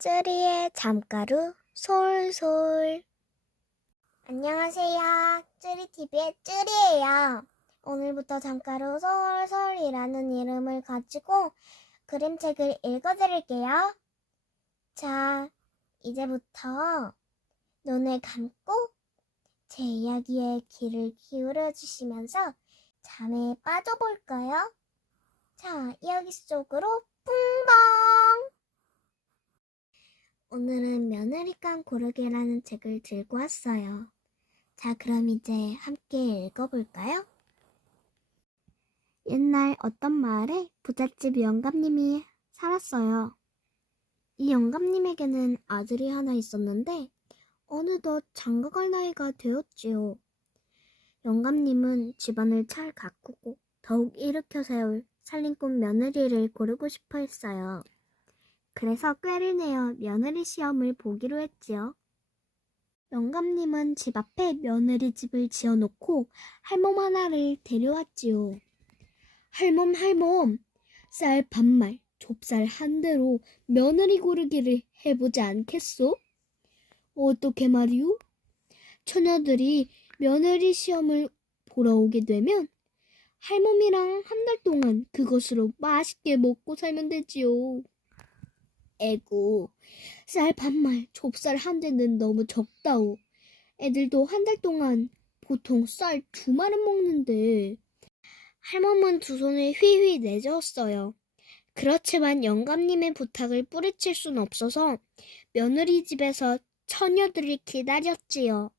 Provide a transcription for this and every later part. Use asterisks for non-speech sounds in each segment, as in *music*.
쯔리의 잠가루 솔솔 안녕하세요. 쯔리TV의 쯔리예요. 오늘부터 잠가루 솔솔이라는 이름을 가지고 그림책을 읽어드릴게요. 자, 이제부터 눈을 감고 제 이야기에 귀를 기울여 주시면서 잠에 빠져볼까요? 자, 이야기 속으로 풍덩! 오늘은 며느리감 고르기라는 책을 들고 왔어요. 자, 그럼 이제 함께 읽어볼까요? 옛날 어떤 마을에 부잣집 영감님이 살았어요. 이 영감님에게는 아들이 하나 있었는데 어느덧 장가갈 나이가 되었지요. 영감님은 집안을 잘 가꾸고 더욱 일으켜 세울 살림꾼 며느리를 고르고 싶어 했어요. 그래서 꾀를 내어 며느리 시험을 보기로 했지요. 영감님은 집 앞에 며느리 집을 지어놓고 할멈 하나를 데려왔지요. 할멈 할멈 쌀 반말 좁쌀 한 대로 며느리 고르기를 해보지 않겠소? 어떻게 말이오? 처녀들이 며느리 시험을 보러 오게 되면 할멈이랑 한 달 동안 그것으로 맛있게 먹고 살면 되지요. 에고, 쌀 반말, 좁쌀 한 대는 너무 적다오. 애들도 한 달 동안 보통 쌀 두 마리 먹는데. 할멈은 두 손을 휘휘 내저었어요. 그렇지만 영감님의 부탁을 뿌리칠 순 없어서 며느리 집에서 처녀들을 기다렸지요.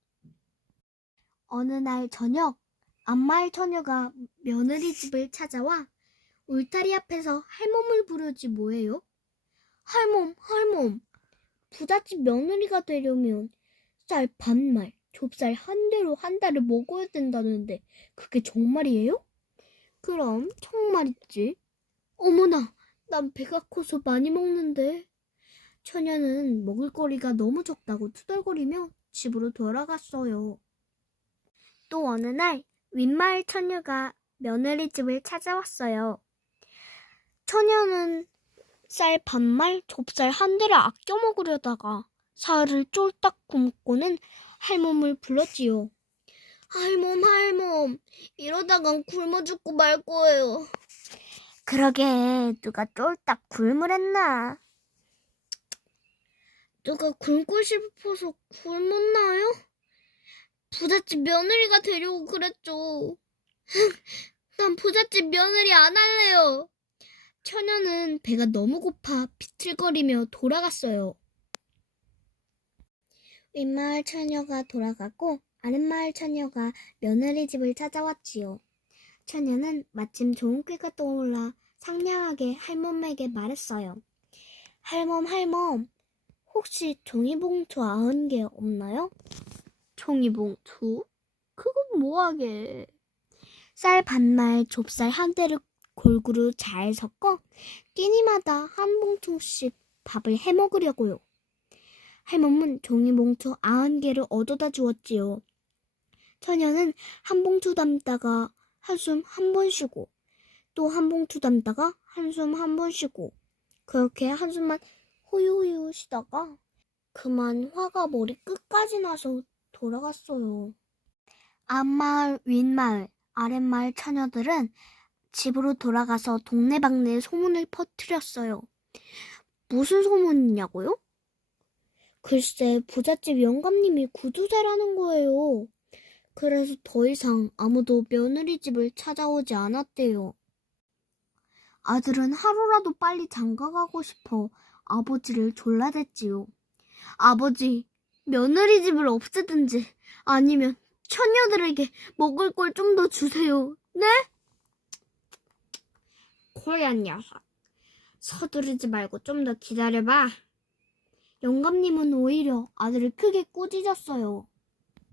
어느 날 저녁, 안마을 처녀가 며느리 집을 찾아와 울타리 앞에서 할멈을 부르지 뭐예요? 할멈, 할멈. 부잣집 며느리가 되려면 쌀 반말, 좁쌀 한 대로 한 달을 먹어야 된다는데 그게 정말이에요? 그럼 정말있지. 어머나, 난 배가 커서 많이 먹는데. 처녀는 먹을거리가 너무 적다고 투덜거리며 집으로 돌아갔어요. 또 어느 날 윗마을 처녀가 며느리 집을 찾아왔어요. 처녀는 쌀 반말, 좁쌀 한 대를 아껴 먹으려다가 살을 쫄딱 굶고는 할멈을 불렀지요. 할멈, 할멈, 이러다간 굶어 죽고 말 거예요. 그러게, 누가 쫄딱 굶으랬나? 누가 굶고 싶어서 굶었나요? 부잣집 며느리가 되려고 그랬죠. *laughs* 난 부잣집 며느리 안 할래요. 처녀는 배가 너무 고파 비틀거리며 돌아갔어요. 윗마을 처녀가 돌아가고 아랫마을 처녀가 며느리 집을 찾아왔지요. 처녀는 마침 좋은 꾀가 떠올라 상냥하게 할멈에게 말했어요. 할멈, 할멈, 혹시 종이봉투 아흔 개 없나요? 종이봉투? 그건 뭐하게. 쌀 반말, 좁쌀 한 대를 골고루 잘 섞어 끼니마다 한 봉투씩 밥을 해 먹으려고요. 할멈은 종이 봉투 아흔 개를 얻어다 주었지요. 처녀는 한 봉투 담다가 한숨 한 번 쉬고 또 한 봉투 담다가 한숨 한 번 쉬고 그렇게 한숨만 후유후유 쉬다가 그만 화가 머리 끝까지 나서 돌아갔어요. 앞마을, 윗마을, 아랫마을 처녀들은 집으로 돌아가서 동네방네 소문을 퍼뜨렸어요. 무슨 소문이냐고요? 글쎄, 부잣집 영감님이 구두쇠라는 거예요. 그래서 더 이상 아무도 며느리 집을 찾아오지 않았대요. 아들은 하루라도 빨리 장가가고 싶어 아버지를 졸라댔지요. 아버지, 며느리 집을 없애든지 아니면 처녀들에게 먹을 걸 좀 더 주세요. 네? 고얀 녀석. 서두르지 말고 좀 더 기다려봐. 영감님은 오히려 아들을 크게 꾸짖었어요.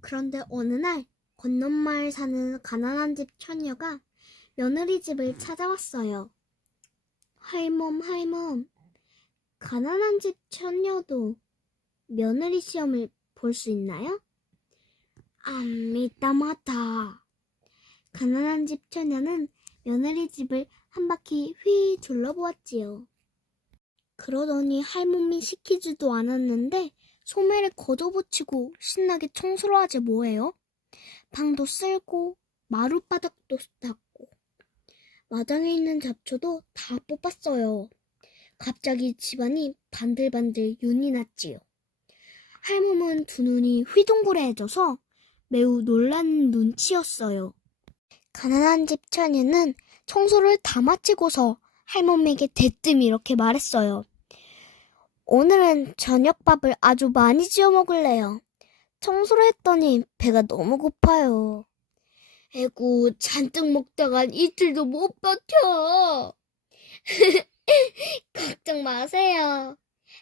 그런데 어느 날 건너마을 사는 가난한 집 처녀가 며느리 집을 찾아왔어요. 할멈, 할멈. 가난한 집 처녀도 며느리 시험을 볼 수 있나요? 안 믿다 마다. 가난한 집 처녀는 며느리 집을 한 바퀴 휘 둘러보았지요. 그러더니 할멈이 시키지도 않았는데 소매를 걷어붙이고 신나게 청소를 하지 뭐예요? 방도 쓸고 마룻바닥도 닦고 마당에 있는 잡초도 다 뽑았어요. 갑자기 집안이 반들반들 윤이 났지요. 할멈은 두 눈이 휘둥그레해져서 매우 놀란 눈치였어요. 가난한 집 처녀는 청소를 다 마치고서 할멈에게 대뜸 이렇게 말했어요. 오늘은 저녁밥을 아주 많이 지어 먹을래요. 청소를 했더니 배가 너무 고파요. 에구, 잔뜩 먹다간 이틀도 못 버텨. *laughs* 걱정 마세요.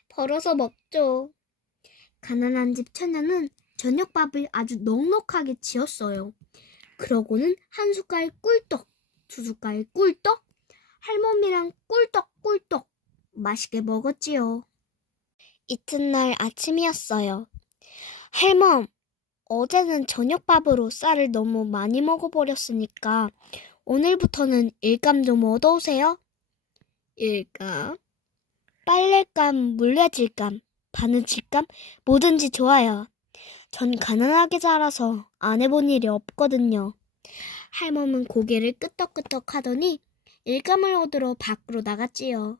벌어서 먹죠. 가난한 집 처녀는 저녁밥을 아주 넉넉하게 지었어요. 그러고는 한 숟갈 꿀떡, 두 숟갈 꿀떡, 할머니랑 꿀떡꿀떡 맛있게 먹었지요. 이튿날 아침이었어요. 할멈, 어제는 저녁밥으로 쌀을 너무 많이 먹어버렸으니까 오늘부터는 일감 좀 얻어오세요. 일감? 빨래감, 물레질감, 바느질감, 뭐든지 좋아요. 전 가난하게 자라서 안 해본 일이 없거든요. 할멈은 고개를 끄덕끄덕 하더니 일감을 얻으러 밖으로 나갔지요.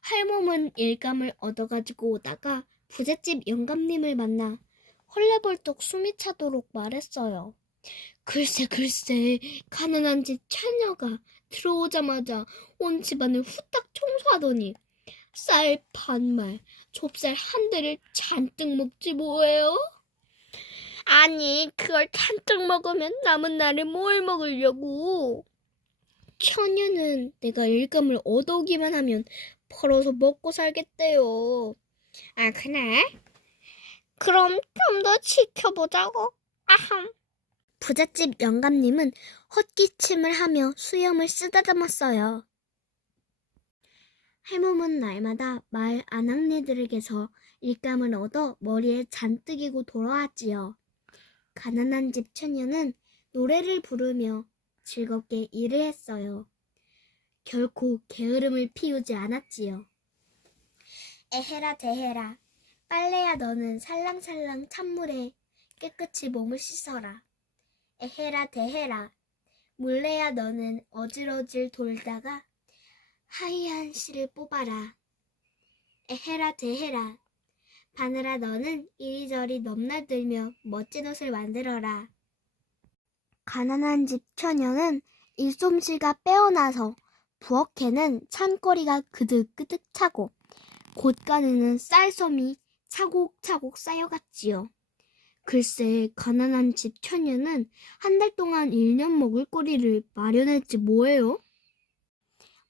할멈은 일감을 얻어가지고 오다가 부잣집 영감님을 만나 헐레벌떡 숨이 차도록 말했어요. 글쎄 글쎄 가난한 집 처녀가 들어오자마자 온 집안을 후딱 청소하더니 쌀 반말, 좁쌀 한 대를 잔뜩 먹지 뭐예요? 아니 그걸 잔뜩 먹으면 남은 날에 뭘 먹으려고? 처녀는 내가 일감을 얻어오기만 하면 벌어서 먹고 살겠대요. 아, 그래? 그럼 좀 더 지켜보자고. 아함. 부잣집 영감님은 헛기침을 하며 수염을 쓰다듬었어요. 할멈은 날마다 마을 아낙네들에게서 일감을 얻어 머리에 잔뜩이고 돌아왔지요. 가난한 집 처녀는 노래를 부르며 즐겁게 일을 했어요. 결코 게으름을 피우지 않았지요. 에헤라 대헤라. 빨래야 너는 살랑살랑 찬물에 깨끗이 몸을 씻어라. 에헤라 대헤라. 물레야 너는 어질어질 돌다가 하이한 씨를 뽑아라. 에헤라 대헤라. 바늘아 너는 이리저리 넘나들며 멋진 옷을 만들어라. 가난한 집 처녀는 일솜씨가 빼어나서 부엌에는 찬거리가 그득그득 차고 곳간에는 쌀섬이 차곡차곡 쌓여갔지요. 글쎄 가난한 집 처녀는 한 달 동안 1년 먹을 거리를 마련했지 뭐예요?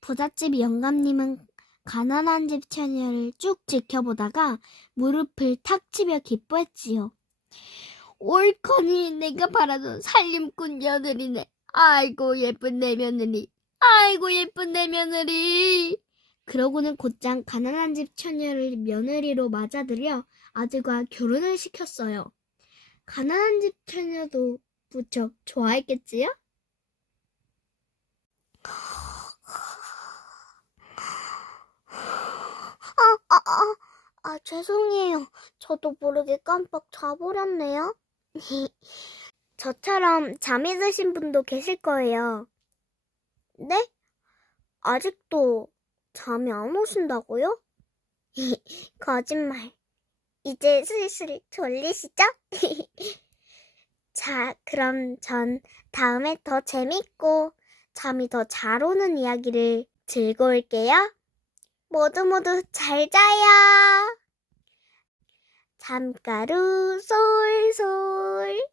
부잣집 영감님은 가난한 집 처녀를 쭉 지켜보다가 무릎을 탁 치며 기뻐했지요. 옳거니 내가 바라던 살림꾼 며느리네. 아이고 예쁜 내 며느리. 아이고 예쁜 내 며느리. 그러고는 곧장 가난한 집 처녀를 며느리로 맞아들여 아들과 결혼을 시켰어요. 가난한 집 처녀도 무척 좋아했겠지요? 아, 아, 아, 죄송해요. 저도 모르게 깜빡 자버렸네요. *laughs* 저처럼 잠이 드신 분도 계실 거예요. 네? 아직도 잠이 안 오신다고요? *laughs* 거짓말. 이제 슬슬 졸리시죠? *laughs* 자, 그럼 전 다음에 더 재밌고 잠이 더 잘 오는 이야기를 들고 올게요. 모두 모두 잘 자요. 잠가루 솔솔.